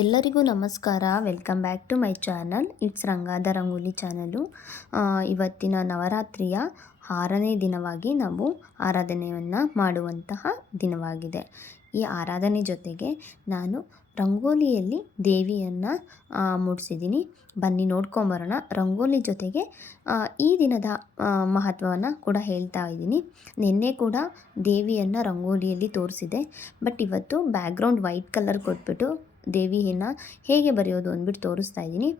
ಎಲ್ಲರಿಗೂ ನಮಸ್ಕಾರ. Welcome back to my channel. It's Rangada Rangoli channel. ಇವತ್ತಿನ ನವರಾತ್ರಿಯ 6ನೇ ದಿನವಾಗಿ ನಾವು ಆರಾಧನೆಯನ್ನು ಮಾಡುವಂತಹ ದಿನವಾಗಿದೆ. ಈ ಆರಾಧನೆ ಜೊತೆಗೆ ನಾನು ರಂಗೋಲಿಯಲ್ಲಿ ದೇವಿಯನ್ನು ಮೂಡಿಸಿದ್ದೀನಿ. ಬನ್ನಿ ನೋಡ್ಕೊಂಬರೋಣ. ರಂಗೋಲಿ ಜೊತೆಗೆ ಈ ದಿನದ ಮಹತ್ವವನ್ನು ಕೂಡ ಹೇಳ್ತಾ ಇದ್ದೀನಿ. ನಿನ್ನೆ ಕೂಡ ದೇವಿಯನ್ನು ರಂಗೋಲಿಯಲ್ಲಿ ತೋರಿಸಿದೆ. ಬಟ್ ಇವತ್ತು ಬ್ಯಾಕ್ಗ್ರೌಂಡ್ ವೈಟ್ ಕಲರ್ ಕೊಟ್ಬಿಟ್ಟು ದೇವಿಯನ್ನು ಹೇಗೆ ಬರೆಯೋದು ಅಂದ್ಬಿಟ್ಟು ತೋರಿಸ್ತಾ ಇದ್ದೀನಿ.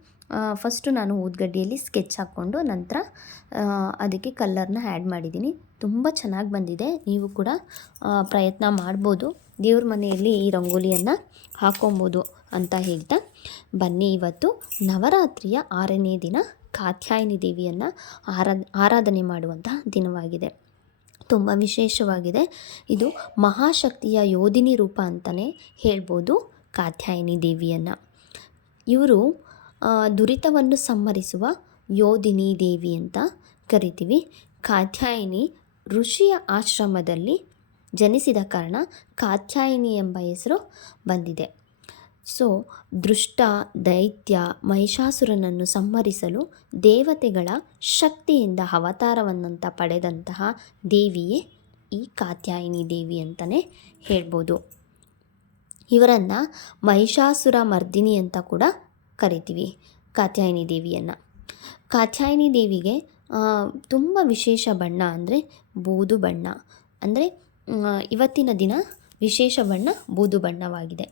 ಫಸ್ಟು ನಾನು ಊದ್ಗಡ್ಡಿಯಲ್ಲಿ ಸ್ಕೆಚ್ ಹಾಕ್ಕೊಂಡು ನಂತರ ಅದಕ್ಕೆ ಕಲ್ಲರ್ನ ಆ್ಯಡ್ ಮಾಡಿದ್ದೀನಿ. ತುಂಬ ಚೆನ್ನಾಗಿ ಬಂದಿದೆ. ನೀವು ಕೂಡ ಪ್ರಯತ್ನ ಮಾಡ್ಬೋದು. ದೇವ್ರ ಮನೆಯಲ್ಲಿ ಈ ರಂಗೋಲಿಯನ್ನು ಹಾಕೊಬೋದು ಅಂತ ಹೇಳ್ತಾ ಬನ್ನಿ. ಇವತ್ತು ನವರಾತ್ರಿಯ 6ನೇ ದಿನ ಕಾತ್ಯಾಯಿನಿ ದೇವಿಯನ್ನು ಆರಾಧನೆ ಮಾಡುವಂತಹ ದಿನವಾಗಿದೆ. ತುಂಬ ವಿಶೇಷವಾಗಿದೆ. ಇದು ಮಹಾಶಕ್ತಿಯ ಯೋಧಿನಿ ರೂಪ ಅಂತಲೇ ಹೇಳ್ಬೋದು ಕಾತ್ಯಾಯಿನಿ ದೇವಿಯನ್ನು. ಇವರು ದುರಿತವನ್ನು ಸಂಹರಿಸುವ ಯೋಧಿನಿ ದೇವಿ ಅಂತ ಕರಿತೀವಿ. ಕಾತ್ಯಾಯಿನಿ ಋಷಿಯ ಆಶ್ರಮದಲ್ಲಿ ಜನಿಸಿದ ಕಾರಣ ಕಾತ್ಯಾಯಿನಿ ಎಂಬ ಹೆಸರು ಬಂದಿದೆ. ಸೊ ದುಷ್ಟ ದೈತ್ಯ ಮಹಿಷಾಸುರನನ್ನು ಸಂಹರಿಸಲು ದೇವತೆಗಳ ಶಕ್ತಿಯಿಂದ ಅವತಾರವನ್ನಂತ ಪಡೆದಂತಹ ದೇವಿಯೇ ಈ ಕಾತ್ಯಾಯಿನಿ ದೇವಿ ಅಂತಲೇ ಹೇಳ್ಬೋದು. ಇವರನ್ನು ಮಹಿಷಾಸುರ ಮರ್ದಿನಿ ಅಂತ ಕೂಡ ಕರಿತೀವಿ ಕಾತ್ಯಾಯಿನಿ ದೇವಿಯನ್ನು. ಕಾತ್ಯಾಯಿನಿ ದೇವಿಗೆ ತುಂಬ ವಿಶೇಷ ಬಣ್ಣ ಅಂದರೆ ಬೂದು ಬಣ್ಣ. ಅಂದರೆ ಇವತ್ತಿನ ದಿನ ವಿಶೇಷ ಬಣ್ಣ ಬೂದು ಬಣ್ಣವಾಗಿದೆ.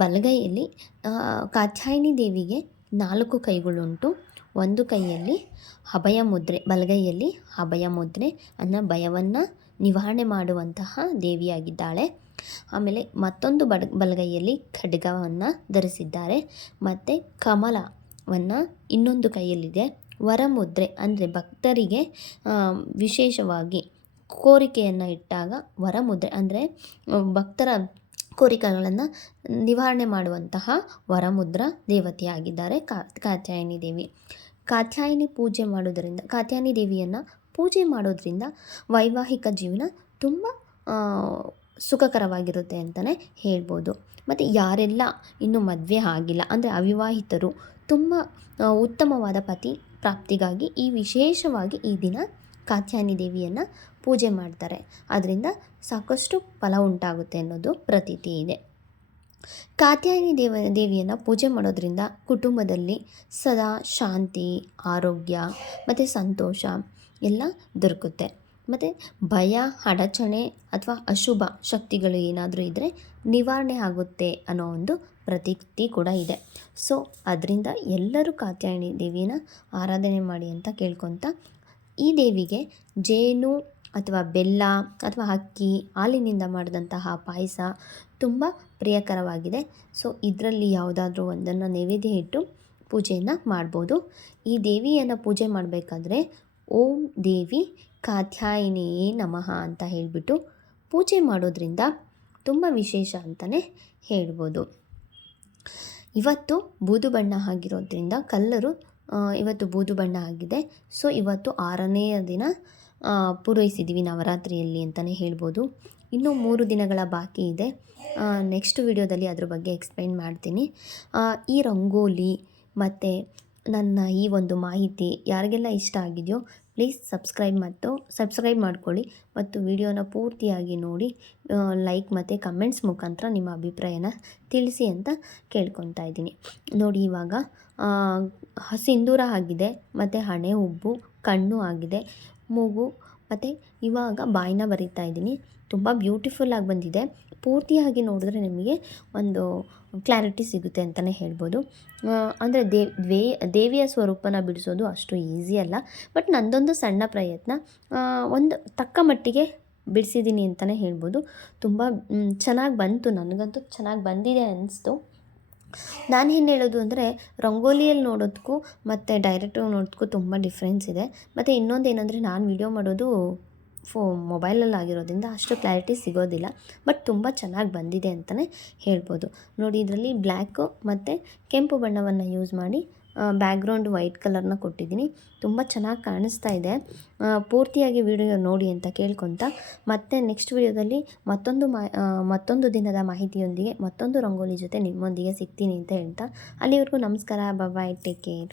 ಬಲಗೈಯಲ್ಲಿ ಕಾತ್ಯಾಯಿನಿ ದೇವಿಗೆ 4 ಕೈಗಳುಂಟು. ಒಂದು ಕೈಯಲ್ಲಿ ಅಭಯ ಮುದ್ರೆ, ಬಲಗೈಯಲ್ಲಿ ಅಭಯ ಮುದ್ರೆ ಅನ್ನೋ ಭಯವನ್ನು ನಿವಾರಣೆ ಮಾಡುವಂತಹ ದೇವಿಯಾಗಿದ್ದಾಳೆ. ಆಮೇಲೆ ಮತ್ತೊಂದು ಬಲಗೈಯಲ್ಲಿ ಖಡ್ಗವನ್ನು ಧರಿಸಿದ್ದಾರೆ. ಮತ್ತು ಕಮಲವನ್ನು ಇನ್ನೊಂದು ಕೈಯಲ್ಲಿದೆ. ವರಮುದ್ರೆ ಅಂದರೆ ಭಕ್ತರಿಗೆ ವಿಶೇಷವಾಗಿ ಕೋರಿಕೆಯನ್ನು ಇಟ್ಟಾಗ ವರಮುದ್ರೆ ಅಂದರೆ ಭಕ್ತರ ಕೋರಿಕೆಗಳನ್ನು ನಿವಾರಣೆ ಮಾಡುವಂತಹ ವರಮುದ್ರ ದೇವತೆಯಾಗಿದ್ದಾರೆ ಕಾತ್ಯಾಯಿನಿ ದೇವಿ. ಕಾತ್ಯಾಯಿನಿ ದೇವಿಯನ್ನು ಪೂಜೆ ಮಾಡೋದ್ರಿಂದ ವೈವಾಹಿಕ ಜೀವನ ತುಂಬ ಸುಖಕರವಾಗಿರುತ್ತೆ ಅಂತಲೇ ಹೇಳ್ಬೋದು. ಮತ್ತು ಯಾರೆಲ್ಲ ಇನ್ನೂ ಮದುವೆ ಆಗಿಲ್ಲ ಅಂದರೆ ಅವಿವಾಹಿತರು ತುಂಬ ಉತ್ತಮವಾದ ಪತಿ ಪ್ರಾಪ್ತಿಗಾಗಿ ವಿಶೇಷವಾಗಿ ಈ ದಿನ ಕಾತ್ಯಾಯಿನಿ ದೇವಿಯನ್ನು ಪೂಜೆ ಮಾಡ್ತಾರೆ. ಅದರಿಂದ ಸಾಕಷ್ಟು ಫಲ ಉಂಟಾಗುತ್ತೆ ಅನ್ನೋದು ಪ್ರತೀತಿ ಇದೆ. ಕಾತ್ಯಾಯಿನಿ ದೇವಿಯನ್ನು ಪೂಜೆ ಮಾಡೋದ್ರಿಂದ ಕುಟುಂಬದಲ್ಲಿ ಸದಾ ಶಾಂತಿ, ಆರೋಗ್ಯ ಮತ್ತು ಸಂತೋಷ ಎಲ್ಲ ದೊರಕುತ್ತೆ. ಮತ್ತು ಭಯ, ಅಡಚಣೆ ಅಥವಾ ಅಶುಭ ಶಕ್ತಿಗಳು ಏನಾದರೂ ಇದ್ದರೆ ನಿವಾರಣೆ ಆಗುತ್ತೆ ಅನ್ನೋ ಒಂದು ಪ್ರತೀತಿ ಕೂಡ ಇದೆ. ಸೊ ಅದರಿಂದ ಎಲ್ಲರೂ ಕಾತ್ಯಾಯಿನಿ ದೇವಿಯನ್ನು ಆರಾಧನೆ ಮಾಡಿ ಅಂತ ಕೇಳ್ಕೊತ, ಈ ದೇವಿಗೆ ಜೇನು ಅಥವಾ ಬೆಲ್ಲ ಅಥವಾ ಅಕ್ಕಿ ಹಾಲಿನಿಂದ ಮಾಡಿದಂತಹ ಪಾಯಸ ತುಂಬ ಪ್ರಿಯಕರವಾಗಿದೆ. ಸೊ ಇದರಲ್ಲಿ ಯಾವುದಾದ್ರೂ ಒಂದನ್ನು ನೈವೇದ್ಯ ಇಟ್ಟು ಪೂಜೆಯನ್ನು ಮಾಡ್ಬೋದು. ಈ ದೇವಿಯನ್ನು ಪೂಜೆ ಮಾಡಬೇಕಾದ್ರೆ ಓಂ ದೇವಿ ಕಾತ್ಯಾಯಿನಿಯೇ ನಮಃ ಅಂತ ಹೇಳಿಬಿಟ್ಟು ಪೂಜೆ ಮಾಡೋದ್ರಿಂದ ತುಂಬ ವಿಶೇಷ ಅಂತಲೇ ಹೇಳ್ಬೋದು. ಇವತ್ತು ಬೂದು ಬಣ್ಣ ಆಗಿರೋದ್ರಿಂದ ಕಲ್ಲರು ಇವತ್ತು ಬೂದು ಬಣ್ಣ ಆಗಿದೆ. ಸೊ ಇವತ್ತು 6ನೇ ದಿನ ಪೂರೈಸಿದ್ದೀವಿ ನವರಾತ್ರಿಯಲ್ಲಿ ಅಂತಲೇ ಹೇಳ್ಬೋದು. ಇನ್ನೂ 3 ದಿನಗಳ ಬಾಕಿ ಇದೆ. ನೆಕ್ಸ್ಟ್ ವಿಡಿಯೋದಲ್ಲಿ ಅದ್ರ ಬಗ್ಗೆ ಎಕ್ಸ್ಪ್ಲೈನ್ ಮಾಡ್ತೀನಿ. ಈ ರಂಗೋಲಿ ಮತ್ತು ನನ್ನ ಈ ಒಂದು ಮಾಹಿತಿ ಯಾರಿಗೆಲ್ಲ ಇಷ್ಟ ಆಗಿದೆಯೋ ಪ್ಲೀಸ್ ಸಬ್ಸ್ಕ್ರೈಬ್ ಮಾಡ್ಕೊಳ್ಳಿ ಮತ್ತು ವಿಡಿಯೋನ ಪೂರ್ತಿಯಾಗಿ ನೋಡಿ ಲೈಕ್ ಮತ್ತು ಕಮೆಂಟ್ಸ್ ಮುಖಾಂತರ ನಿಮ್ಮ ಅಭಿಪ್ರಾಯನ ತಿಳಿಸಿ ಅಂತ ಕೇಳ್ಕೊತಾ ಇದ್ದೀನಿ. ನೋಡಿ, ಇವಾಗ ಸಿಂಧೂರ ಆಗಿದೆ ಮತ್ತು ಹಣೆ ಉಬ್ಬು, ಕಣ್ಣು ಆಗಿದೆ, ಮೂಗು ಮತ್ತು ಇವಾಗ ಬಾಯಿನ ಬರಿತಾ ಇದ್ದೀನಿ. ತುಂಬ ಬ್ಯೂಟಿಫುಲ್ಲಾಗಿ ಬಂದಿದೆ. ಪೂರ್ತಿಯಾಗಿ ನೋಡಿದ್ರೆ ನಿಮಗೆ ಒಂದು ಕ್ಲಾರಿಟಿ ಸಿಗುತ್ತೆ ಅಂತಲೇ ಹೇಳ್ಬೋದು. ಅಂದರೆ ದೇವಿಯ ಸ್ವರೂಪನ ಬಿಡಿಸೋದು ಅಷ್ಟು ಈಸಿ ಅಲ್ಲ. ಬಟ್ ನಂದೊಂದು ಸಣ್ಣ ಪ್ರಯತ್ನ ಒಂದು ತಕ್ಕ ಮಟ್ಟಿಗೆ ಬಿಡಿಸಿದ್ದೀನಿ ಅಂತಲೇ ಹೇಳ್ಬೋದು. ತುಂಬ ಚೆನ್ನಾಗಿ ಬಂತು. ನನಗಂತೂ ಚೆನ್ನಾಗಿ ಬಂದಿದೆ ಅನ್ನಿಸ್ತು. ನಾನು ಏನು ಹೇಳೋದು ಅಂದರೆ ರಂಗೋಲಿಯಲ್ಲಿ ನೋಡೋದಕ್ಕೂ ಮತ್ತು ಡೈರೆಕ್ಟಾಗಿ ನೋಡೋದಕ್ಕೂ ತುಂಬ ಡಿಫ್ರೆನ್ಸ್ ಇದೆ. ಮತ್ತು ಇನ್ನೊಂದು ಏನಂದರೆ ನಾನು ವಿಡಿಯೋ ಮಾಡೋದು ಮೊಬೈಲಲ್ಲಿ ಆಗಿರೋದ್ರಿಂದ ಅಷ್ಟು ಕ್ಲಾರಿಟಿ ಸಿಗೋದಿಲ್ಲ. ಬಟ್ ತುಂಬ ಚೆನ್ನಾಗಿ ಬಂದಿದೆ ಅಂತಲೇ ಹೇಳ್ಬೋದು. ನೋಡಿ, ಇದರಲ್ಲಿ ಬ್ಲ್ಯಾಕು ಮತ್ತು ಕೆಂಪು ಬಣ್ಣವನ್ನು ಯೂಸ್ ಮಾಡಿ ಬ್ಯಾಕ್ಗ್ರೌಂಡ್ ವೈಟ್ ಕಲರ್ನ ಕೊಟ್ಟಿದ್ದೀನಿ. ತುಂಬ ಚೆನ್ನಾಗಿ ಕಾಣಿಸ್ತಾ ಇದೆ. ಪೂರ್ತಿಯಾಗಿ ವಿಡಿಯೋ ನೋಡಿ ಅಂತ ಕೇಳ್ಕೊತ ಮತ್ತೆ ನೆಕ್ಸ್ಟ್ ವಿಡಿಯೋದಲ್ಲಿ ಮತ್ತೊಂದು ದಿನದ ಮಾಹಿತಿಯೊಂದಿಗೆ ಮತ್ತೊಂದು ರಂಗೋಲಿ ಜೊತೆ ನಿಮ್ಮೊಂದಿಗೆ ಸಿಗ್ತೀನಿ ಅಂತ ಹೇಳ್ತಾ, ಅಲ್ಲಿವರೆಗೂ ನಮಸ್ಕಾರ, ಬಾಯ್, ಟೇಕ್ ಕೇರ್.